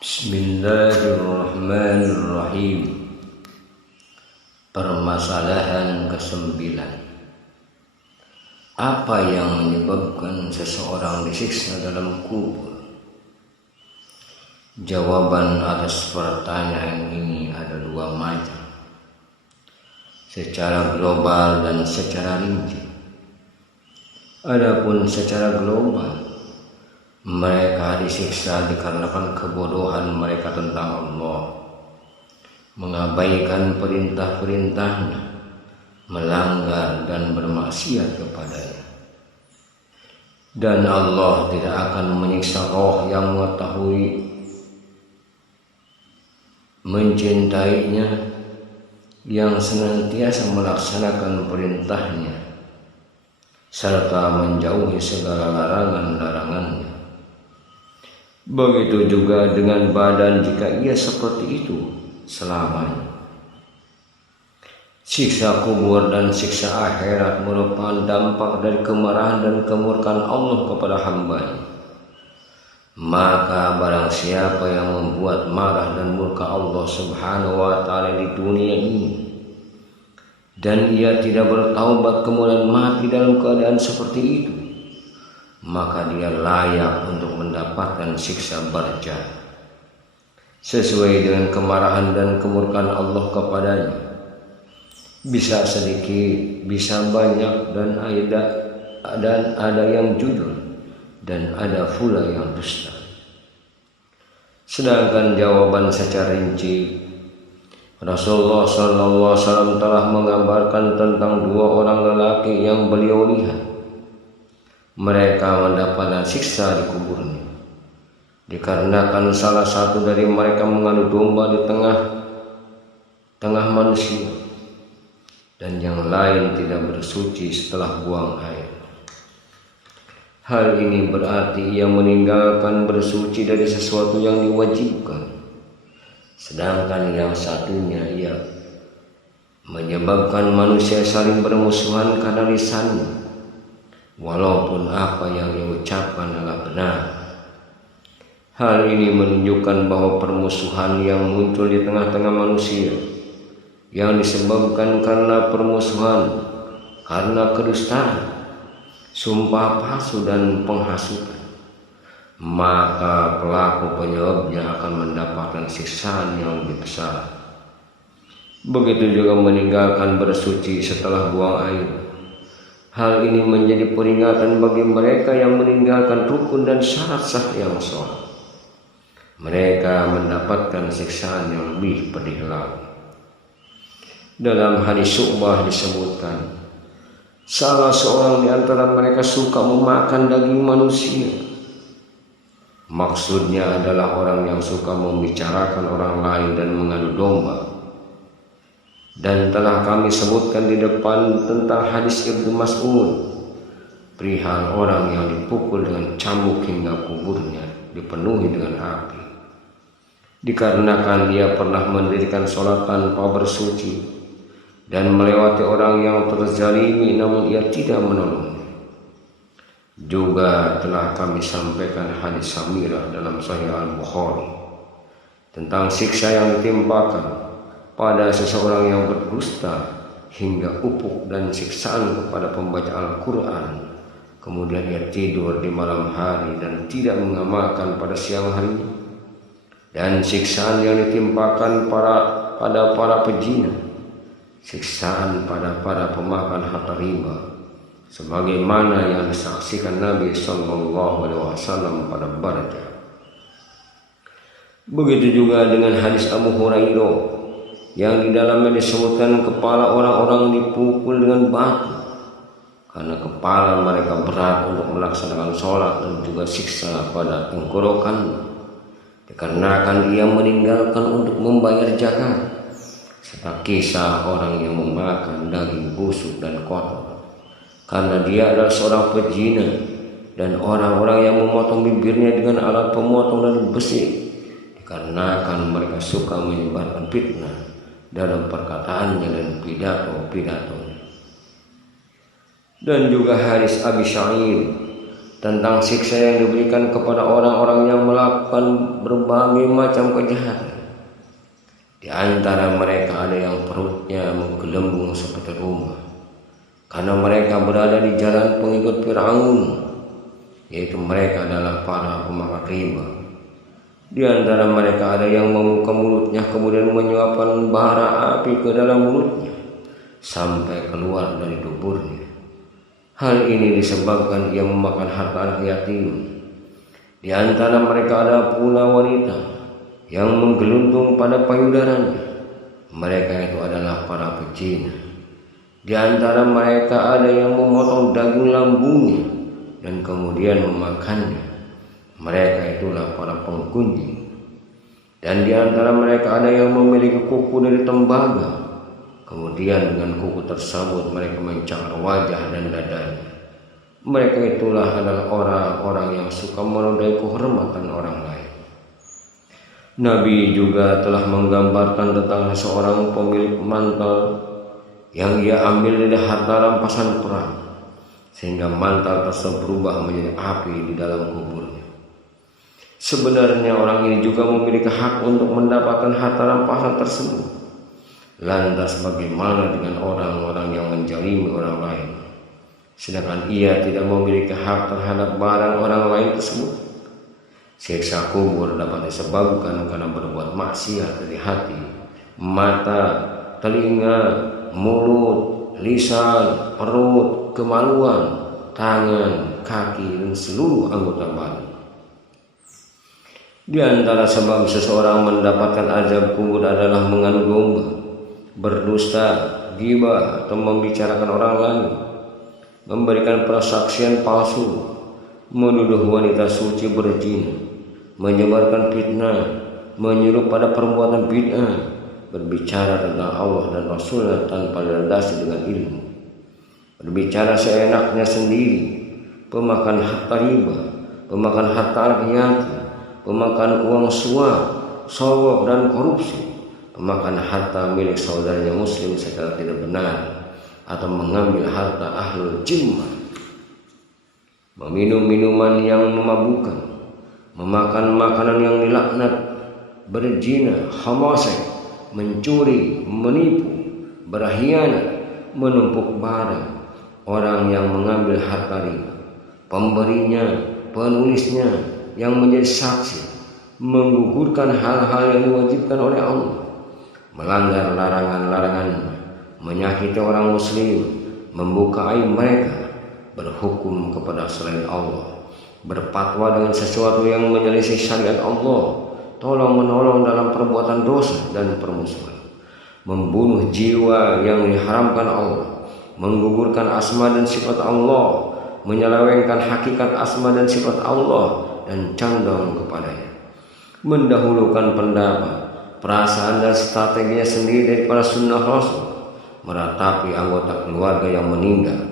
Bismillahirrahmanirrahim. Permasalahan ke-9. Apa yang menyebabkan seseorang disiksa dalam kubur? Jawaban atas pertanyaan ini ada dua macam, secara global dan secara rinci. Adapun secara global, mereka disiksa dikarenakan kebodohan mereka tentang Allah, mengabaikan perintah-perintahnya, melanggar dan bermaksiat kepadanya. Dan Allah tidak akan menyiksa roh yang mengetahui, mencintainya, yang senantiasa melaksanakan perintahnya, serta menjauhi segala larangan-larangannya. Begitu juga dengan badan jika ia seperti itu selamanya. Siksa kubur dan siksa akhirat merupakan dampak dari kemarahan dan kemurkaan Allah kepada hamba-Nya. Maka barang siapa yang membuat marah dan murka Allah Subhanahu wa ta'ala di dunia ini, dan ia tidak bertaubat kemudian mati dalam keadaan seperti itu, maka dia layak untuk mendapatkan siksa barjah sesuai dengan kemarahan dan kemurkaan Allah kepadanya. Bisa sedikit, bisa banyak, dan ada yang jujur dan ada pula yang dusta. Sedangkan jawaban secara rinci, Rasulullah SAW telah mengabarkan tentang dua orang lelaki yang beliau lihat. Mereka mendapatkan siksa di kuburnya dikarenakan salah satu dari mereka mengadu domba di tengah manusia, dan yang lain tidak bersuci setelah buang air. Hal ini berarti ia meninggalkan bersuci dari sesuatu yang diwajibkan, sedangkan yang satunya ia menyebabkan manusia saling bermusuhan karena lisannya, walaupun apa yang diucapkan adalah benar. Hal ini menunjukkan bahwa permusuhan yang muncul di tengah-tengah manusia, yang disebabkan karena permusuhan, karena kedustaan, sumpah palsu dan penghasutan, maka pelaku penyebabnya akan mendapatkan siksaan yang lebih besar. Begitu juga meninggalkan bersuci setelah buang air. Hal ini menjadi peringatan bagi mereka yang meninggalkan rukun dan syarat sah yang sholat. Mereka mendapatkan siksaan yang lebih pedih lagi. Dalam hadis Syu'bah disebutkan, salah seorang di antara mereka suka memakan daging manusia. Maksudnya adalah orang yang suka membicarakan orang lain dan mengadu domba. Dan telah kami sebutkan di depan tentang hadis Ibnu Mas'ud perihal orang yang dipukul dengan cambuk hingga kuburnya dipenuhi dengan api, dikarenakan dia pernah mendirikan sholat tanpa bersuci dan melewati orang yang terzalimi namun ia tidak menolongnya. Juga telah kami sampaikan hadis Samirah dalam Sahih Al-Bukhari tentang siksa yang ditimpakan pada seseorang yang berdusta hingga upuk, dan siksaan kepada pembaca Al-Quran kemudian ia tidur di malam hari dan tidak mengamalkan pada siang harinya, dan siksaan yang ditimpakan pada para pezina, siksaan pada para pemakan harta riba, sebagaimana yang disaksikan Nabi SAW pada Barjah. Begitu juga dengan hadis Abu Hurairah yang di dalamnya disebutkan kepala orang-orang dipukul dengan batu karena kepala mereka berat untuk melaksanakan sholat, dan juga siksa pada tenggorokan dikarenakan dia meninggalkan untuk membayar zakat, serta kisah orang yang memakan daging busuk dan kotor karena dia adalah seorang pezina, dan orang-orang yang memotong bibirnya dengan alat pemotong dari besi dikarenakan mereka suka menyebarkan fitnah dalam perkataannya dan pidato-pidatonya. Dan juga hadis Abi Sa'id tentang siksa yang diberikan kepada orang-orang yang melakukan berbagai macam kejahatan. Di antara mereka ada yang perutnya menggelembung seperti rumah, karena mereka berada di jalan pengikut Fir'aun, yaitu mereka adalah para pemakan riba. Di antara mereka ada yang membuka mulutnya kemudian menyuapkan bara api ke dalam mulutnya sampai keluar dari duburnya. Hal ini disebabkan ia memakan harta anak yatim. Di antara mereka ada pula wanita yang menggeluntung pada payudaranya. Mereka itu adalah para pezina. Di antara mereka ada yang memotong daging lambungnya dan kemudian memakannya. Mereka itulah para penggunjing. Dan di antara mereka ada yang memiliki kuku dari tembaga. Kemudian dengan kuku tersebut mereka mencakar wajah dan dadanya. Mereka itulah adalah orang-orang yang suka menodai kehormatan orang lain. Nabi juga telah menggambarkan tentang seorang pemilik mantel yang ia ambil dari harta rampasan perang, sehingga mantel tersebut berubah menjadi api di dalam kuburnya. Sebenarnya orang ini juga memiliki hak untuk mendapatkan harta rampasan tersebut. Lantas bagaimana dengan orang-orang yang menjalimi orang lain, sedangkan ia tidak memiliki hak terhadap barang orang lain tersebut? Siksa kubur dapat disebabkan karena berbuat maksiat dari hati, mata, telinga, mulut, lisan, perut, kemaluan, tangan, kaki, dan seluruh anggota badan. Di antara sebab seseorang mendapatkan azab kubur adalah mengadu domba, berdusta, ghibah atau membicarakan orang lain, memberikan persaksian palsu, menuduh wanita suci berzina, menyebarkan fitnah, menyuruh pada perbuatan bid'ah, berbicara tentang Allah dan Rasulnya tanpa dilandasi dengan ilmu, berbicara seenaknya sendiri, pemakan harta riba, pemakan harta anak yatim, pemakan uang suap, sogok dan korupsi, pemakan harta milik saudaranya muslim secara tidak benar, atau mengambil harta ahlul jimmah, meminum minuman yang memabukkan, memakan makanan yang dilaknat, berzina, khamasa, mencuri, menipu, berkhianat, menumpuk barang, orang yang mengambil harta riba, pemberinya, penulisnya yang menjadi saksi, menggugurkan hal-hal yang diwajibkan oleh Allah, melanggar larangan-larangannya, menyakiti orang muslim, membuka aib mereka, berhukum kepada selain Allah, berfatwa dengan sesuatu yang menyelisih syariat Allah, tolong-menolong dalam perbuatan dosa dan permusuhan, membunuh jiwa yang diharamkan Allah, menggugurkan asma dan sifat Allah, menyelewengkan hakikat asma dan sifat Allah dan condong kepadanya, mendahulukan pendapat, perasaan dan strateginya sendiri daripada sunnah Rasul, meratapi anggota keluarga yang meninggal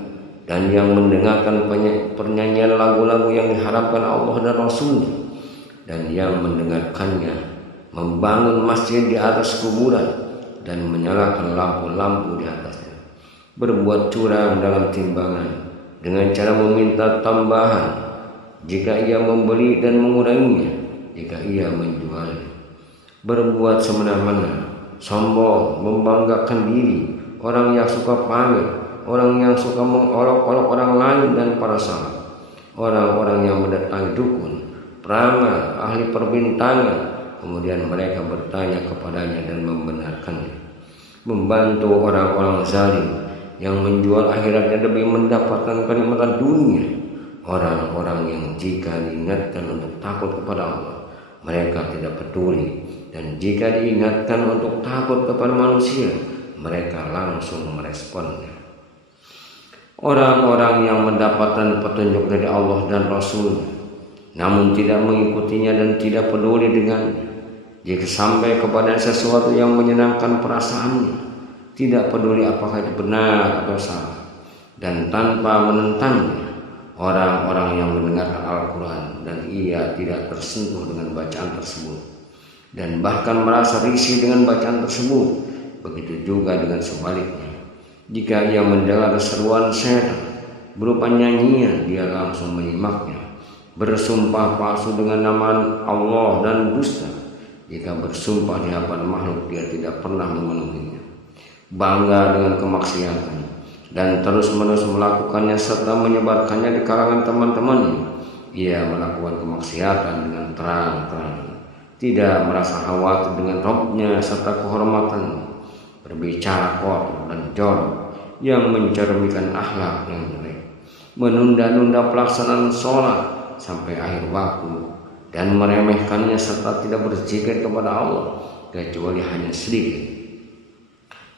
dan yang mendengarkan pernyanyian lagu-lagu yang diharamkan Allah dan Rasulnya, dan yang mendengarkannya, membangun masjid di atas kuburan dan menyalakan lampu-lampu di atasnya, berbuat curang dalam timbangan dengan cara meminta tambahan jika ia membeli dan menguranginya jika ia menjualnya, berbuat semena-mena, sombong, membanggakan diri, orang yang suka pamer, orang yang suka mengolok-olok orang lain dan para sahabat, orang-orang yang mendatangi dukun, peramal, ahli perbintangan, kemudian mereka bertanya kepadanya dan membenarkannya, membantu orang-orang zalim yang menjual akhiratnya demi mendapatkan kenikmatan dunia, orang-orang yang jika diingatkan untuk takut kepada Allah mereka tidak peduli, dan jika diingatkan untuk takut kepada manusia mereka langsung meresponnya. Orang-orang yang mendapatkan petunjuk dari Allah dan Rasul namun tidak mengikutinya dan tidak peduli dengannya, jika sampai kepada sesuatu yang menyenangkan perasaannya, tidak peduli apakah itu benar atau salah, dan tanpa menentangnya, orang-orang yang mendengarkan Al-Quran dan ia tidak tersentuh dengan bacaan tersebut dan bahkan merasa risih dengan bacaan tersebut, begitu juga dengan sebaliknya. Jika ia mendengar seruan setan berupa nyanyian, dia langsung menyimaknya, bersumpah palsu dengan nama Allah dan dusta. Jika bersumpah di hadapan makhluk, dia tidak pernah memenuhinya. Bangga dengan kemaksiatan dan terus-menerus melakukannya serta menyebarkannya di kalangan teman-temannya. Ia melakukan kemaksiatan dengan terang-terang, tidak merasa khawatir dengan Rabb-nya serta kehormatan, berbicara kotor dan jorok yang mencerminkan akhlak yang jelek, menunda-nunda pelaksanaan sholat sampai akhir waktu dan meremehkannya serta tidak berzikir kepada Allah kecuali hanya sedikit,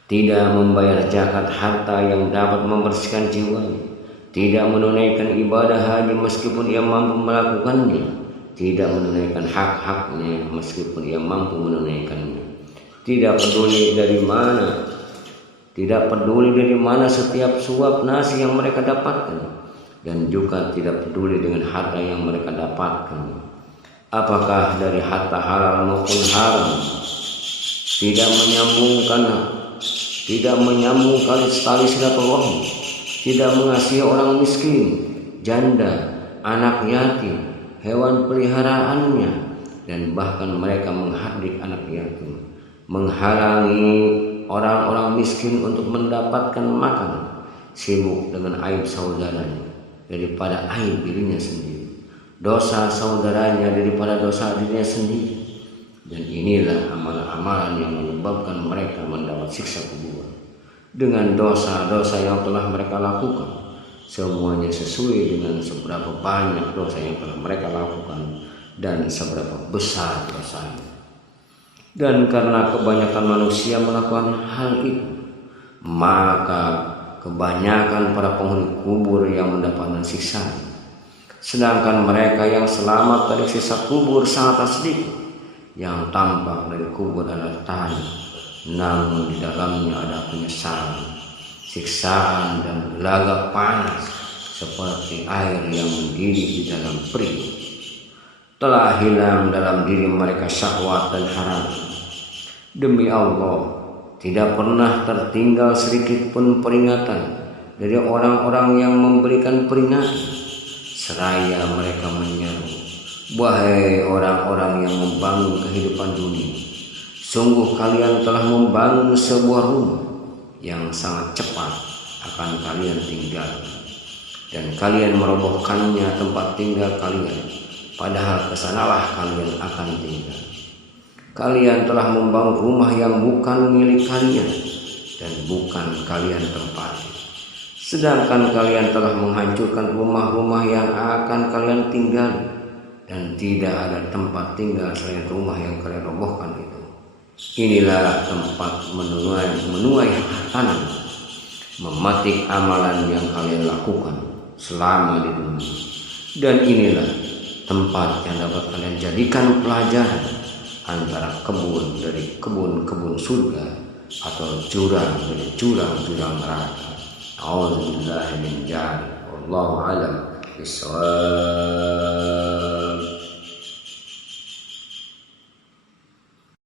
tidak membayar zakat harta yang dapat membersihkan jiwanya, tidak menunaikan ibadah haji meskipun ia mampu melakukannya, tidak menunaikan hak-haknya meskipun ia mampu menunaikannya, tidak peduli dari mana setiap suap nasi yang mereka dapatkan, dan juga tidak peduli dengan harta yang mereka dapatkan, apakah dari harta halal maupun haram, tidak menyambung tali silaturahmi, tidak mengasihi orang miskin, janda, anak yatim, hewan peliharaannya, dan bahkan mereka menghardik anak yatim, menghalangi orang-orang miskin untuk mendapatkan makan, sibuk dengan aib saudaranya daripada aib dirinya sendiri, dosa saudaranya daripada dosa dirinya sendiri. Dan inilah amalan-amalan yang menyebabkan mereka mendapat siksa kubur dengan dosa-dosa yang telah mereka lakukan. Semuanya sesuai dengan seberapa banyak dosa yang telah mereka lakukan dan seberapa besar dosanya. Dan karena kebanyakan manusia melakukan hal itu, maka kebanyakan para penghuni kubur yang mendapatkan siksa. Sedangkan mereka yang selamat dari siksa kubur sangat sedikit. Yang tampak dari kubur adalah tanah, namun di dalamnya ada penyesalan, siksaan, dan gelagat panas seperti air yang mendidih di dalam peri. Telah hilang dalam diri mereka syahwat dan haram. Demi Allah, tidak pernah tertinggal sedikit pun peringatan dari orang-orang yang memberikan peringatan, seraya mereka menyeru, wahai orang-orang yang membangun kehidupan dunia, sungguh kalian telah membangun sebuah rumah yang sangat cepat akan kalian tinggal, dan kalian merobohkannya tempat tinggal kalian, padahal kesanalah kalian akan tinggal. Kalian telah membangun rumah yang bukan milik kalian dan bukan kalian tempati, sedangkan kalian telah menghancurkan rumah-rumah yang akan kalian tinggal, dan tidak ada tempat tinggal selain rumah yang kalian robohkan itu. Inilah tempat menuai tanam, mematik amalan yang kalian lakukan selama di dunia, dan inilah tempat yang dapat kalian jadikan pelajaran antara kebun dari kebun-kebun surga atau jurang dari jurang-jurang neraka. A'udzubillahi min dzalik. Wallahu a'lam bishawab.